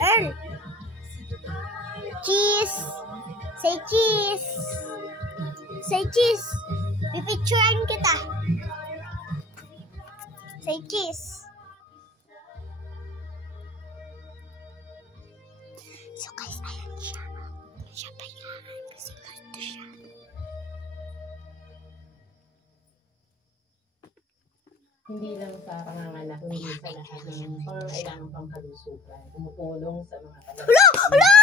Earl. Cheese. Say cheese. Say cheese. Pipicturean kita. Say cheese. So guys, ayan siya. Siya pa yan. Kasi ganito siya. Hindi lang sa panganganak, hindi sa lahat ng pangangailangan pangkalusugan. Tumutulong sa mga taga. Hala!